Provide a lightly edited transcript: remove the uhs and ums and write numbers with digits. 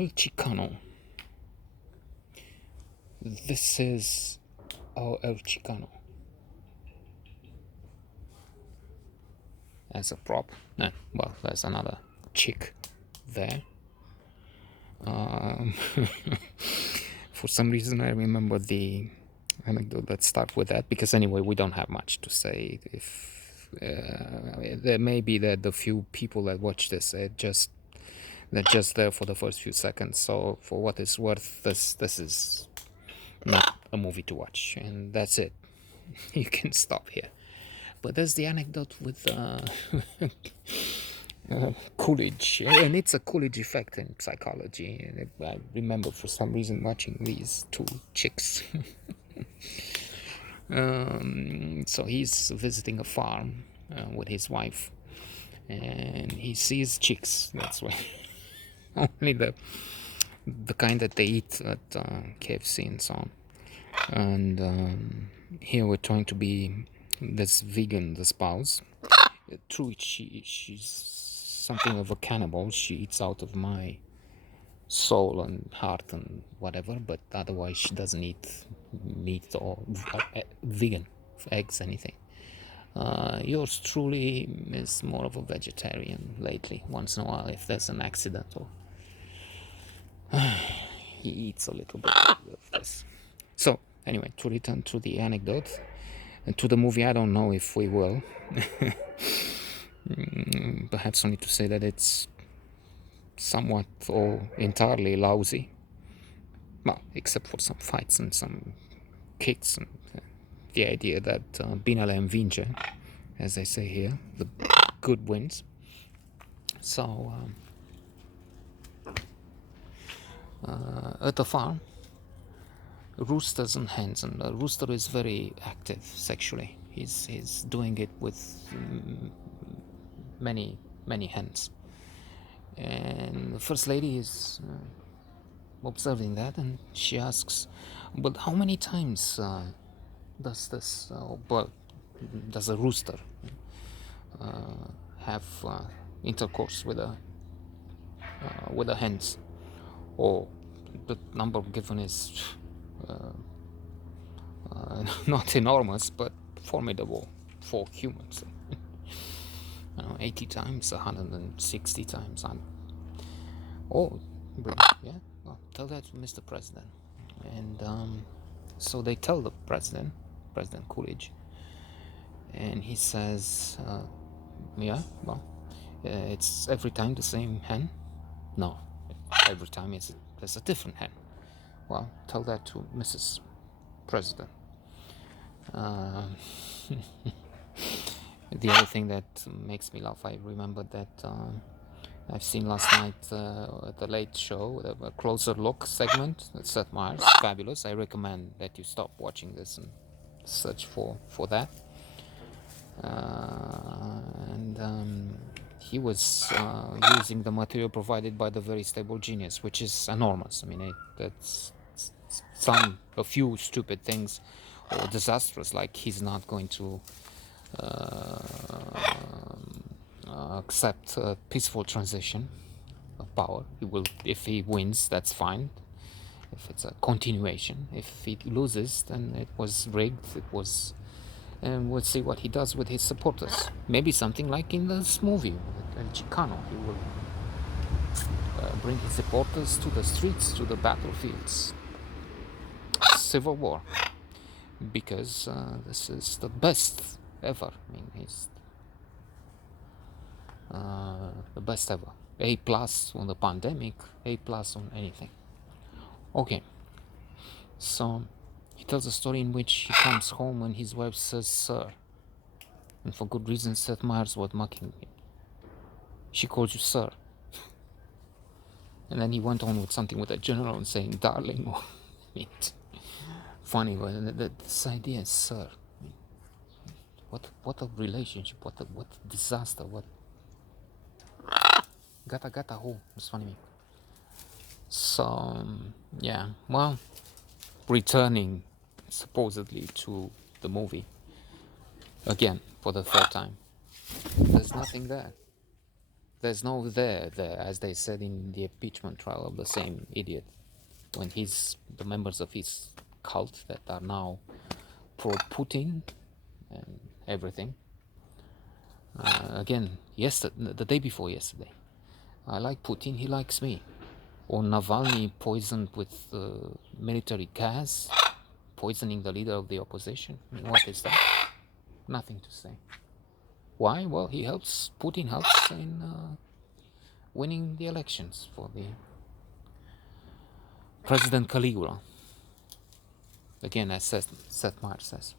El Chicano. This is our El Chicano as a prop. Well, there's another chick there. For some reason, I remember the anecdote that start with that, because anyway, we don't have much to say. If there may be that the few people that watch this, they're just there for the first few seconds. So for what it's worth, this is not a movie to watch, and that's it. You can stop here. But there's the anecdote with Coolidge, and it's a Coolidge effect in psychology. And I remember for some reason watching these two chicks. So he's visiting a farm with his wife, and he sees chicks. That's why only the kind that they eat at KFC and so on. And here we're trying to be this vegan, the spouse. True, she's something of a cannibal. She eats out of my soul and heart and whatever, but otherwise she doesn't eat meat or vegan, eggs, anything. Yours truly is more of a vegetarian lately. Once in a while, if there's an accident, or he eats a little bit of this. So anyway, to return to the anecdote and to the movie, I don't know if we will. Perhaps only to say that it's somewhat or entirely lousy. Well, except for some fights and some kicks, and the idea that binele învinge, as they say here, the good wins. So at the farm, roosters and hens, and the rooster is very active sexually. He's doing it with many hens, and the first lady is observing that, and she asks, but how many times does a rooster have intercourse with the hens? Or the number given is not enormous, but formidable for humans. 80 times, 160 times. Oh, yeah. Well, tell that to Mr. President. And so they tell the President Coolidge, and he says, yeah, well, it's every time the same hen? No, every time there's a different hen. Well, tell that to Mrs. President. The other thing that makes me laugh, I remember that I've seen last night at the Late Show, a closer look segment at Seth Meyers. Fabulous. I recommend that you stop watching this and search for that. And he was using the material provided by the Very Stable Genius, which is enormous. I mean, that's a few stupid things or disastrous, like he's not going to accept a peaceful transition of power. He will, if he wins, that's fine. If it's a continuation, if he loses, then it was rigged. It was, and we'll see what he does with his supporters. Maybe something like in this movie, El Chicano. He will bring his supporters to the streets, to the battlefields. Civil war, because this is the best ever. I mean, he's the best ever. A+ on the pandemic, A+ on anything. Okay, so he tells a story in which he comes home and his wife says, "Sir," and for good reason. Seth Meyers was mocking him. She calls you sir. And then he went on with something with a general and saying darling, or funny, but this idea is sir. I mean, what a relationship, what a disaster, what gata ho, it's funny. So yeah, well, returning supposedly to the movie again for the third time, there's nothing there. There's no there, as they said in the impeachment trial of the same idiot, when the members of his cult that are now pro-Putin and everything. Again, yesterday, the day before yesterday, I like Putin, he likes me. Or Navalny poisoned with military gas, poisoning the leader of the opposition. I mean, what is that? Nothing to say. Why? Well, Putin helps in winning the elections for the President Caligula. Again, as Seth Meyers says.